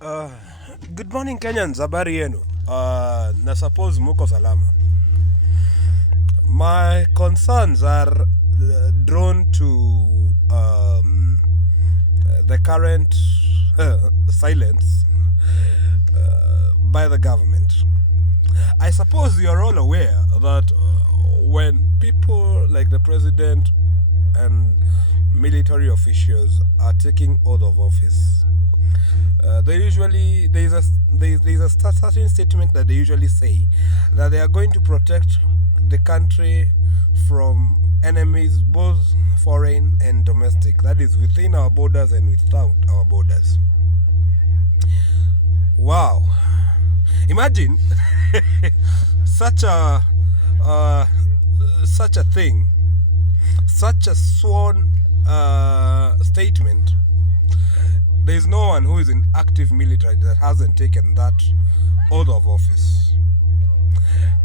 Uh, Good morning Kenyans, habari yenu. Na suppose muko salama. My concerns are drawn to the current silence by the government. I suppose you're all aware that when people like the president and military officials are taking oath of office, they usually there's a certain statement that they usually say that they are going to protect the country from enemies, both foreign and domestic, that is within our borders and without our borders. Wow, imagine such a such a thing, such a sworn statement. There is no one who is in active military that hasn't taken that oath of office.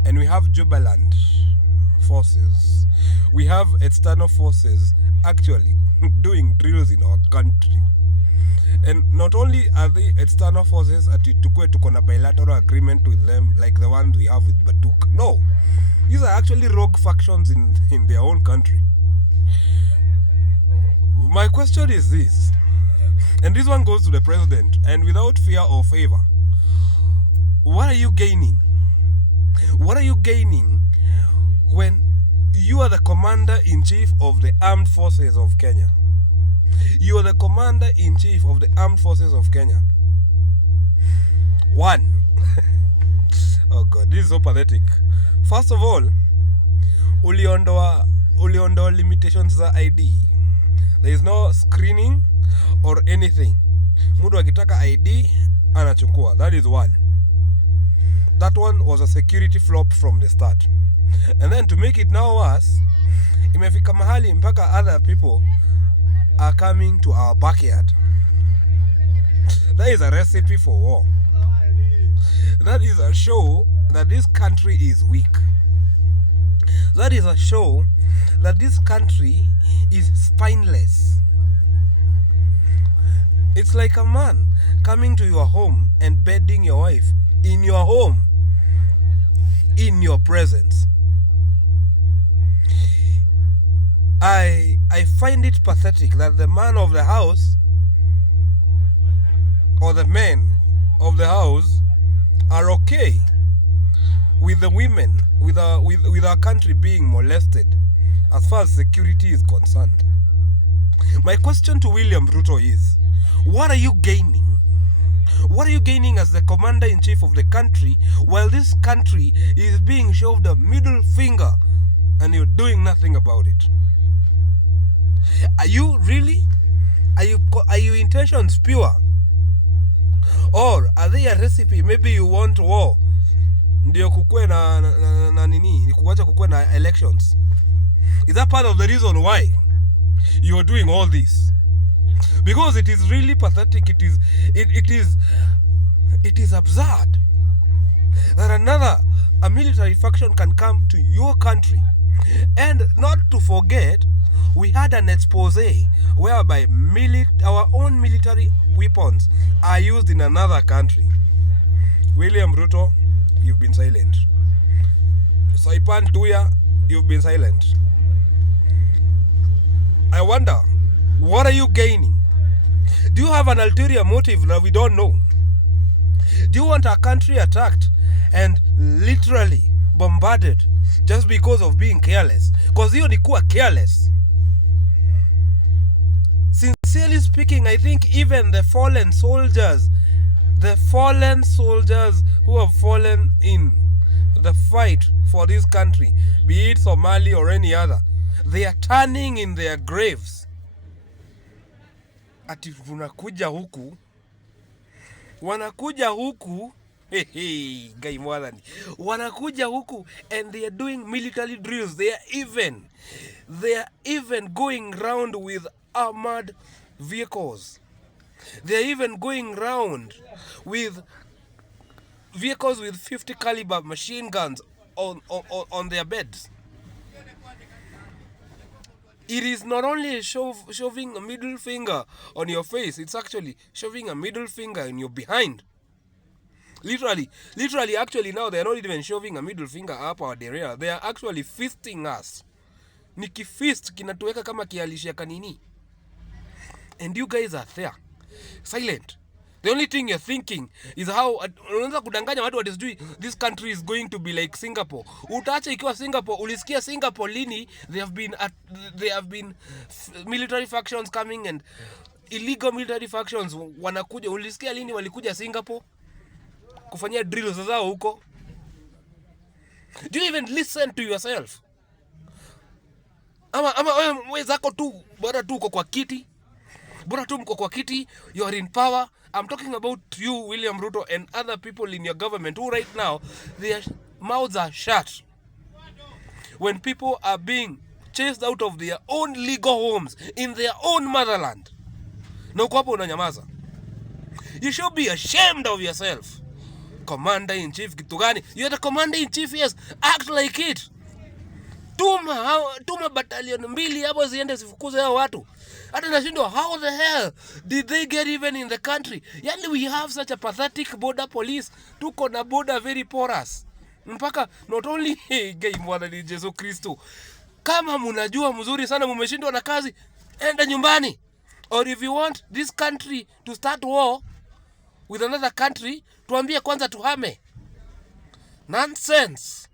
And we have Jubaland forces. We have external forces actually doing drills in our country. And not only are they external forces at Itukwe to a bilateral agreement with them like the one we have with Batuk. No. These are actually rogue factions in their own country. My question is this. And this one goes to the president, and without fear or favor. What are you gaining? What are you gaining when you are the commander-in-chief of the armed forces of Kenya? You are the commander-in-chief of the armed forces of Kenya. One. Oh God, this is so pathetic. First of all, uliondoa limitations za ID. There is no screening or anything. Mudu akitaka ID anachukua. That is one. That one was a security flop from the start. And then to make it now worse, imefika mahali mpaka other people are coming to our backyard. That is a recipe for war. That is a show that this country is weak. That is a show that this country is spineless. It's like a man coming to your home and bedding your wife in your home, in your presence. I find it pathetic that the man of the house or the men of the house are okay with the women, with our country being molested as far as security is concerned. My question to William Ruto is, what are you gaining? What are you gaining as the commander-in-chief of the country while this country is being shoved a middle finger and you're doing nothing about it? Are you really? Are your intentions pure? Or are they a recipe? Maybe you want war. Ndio kukue na nini? Kuwacha kukue na elections. Is that part of the reason why you are doing all this? Because it is really pathetic. It is absurd that a military faction can come to your country. And not to forget, we had an expose whereby our own military weapons are used in another country. William Ruto, you've been silent. Saipan Tuya, you've been silent. I wonder, what are you gaining? Do you have an ulterior motive that we don't know? Do you want our country attacked and literally bombarded just because of being careless? Because you ni kuwa careless. Sincerely speaking, I think even the fallen soldiers who have fallen in the fight for this country, be it Somali or any other, they are turning in their graves. Ati wanakuja huku, gai mwadhani, wanakuja huku and they are doing military drills. They are even going round with armored vehicles. They are even going round with vehicles with 50 caliber machine guns on their beds. It is not only shoving a middle finger on your face, it's actually shoving a middle finger in your behind. Literally, actually now they are not even shoving a middle finger up our derriere. They are actually fisting us. Nikifist kinatuweka kama kialishia kanini. And you guys are there, silent. The only thing you're thinking is how unaweza kudanganya watu watisijui this country is going to be like Singapore. Utaacha ikiwa Singapore. Ulisikia Singapore lini? They have been military factions coming and illegal military factions wanakuja. Ulisikia lini walikuja Singapore kufanyia drills zao huko? Do you even listen to yourself? Ama wewe zako tu bora tu uko kwa kiti. Bora tu mko kwa kiti, you are in power. I'm talking about you, William Ruto, and other people in your government who right now, their mouths are shut. When people are being chased out of their own legal homes, in their own motherland. Na uko hapo unanyamaza. You should be ashamed of yourself. Commander-in-chief kitu gani? You're the commander-in-chief, yes. Act like it. Tuma battalion 2 hapo ziende zifukuze hao watu. Hata nashindwa, how the hell did they get even in the country? Yani we have such a pathetic border police. Tuko na border very porous. Mpaka not only gay mwana ni Yesu Kristo. Kama mnajua mzuri sana mmeshindwa na kazi, enda nyumbani. Or if you want this country to start war with another country, tuambie kwanza tuhame. Nonsense.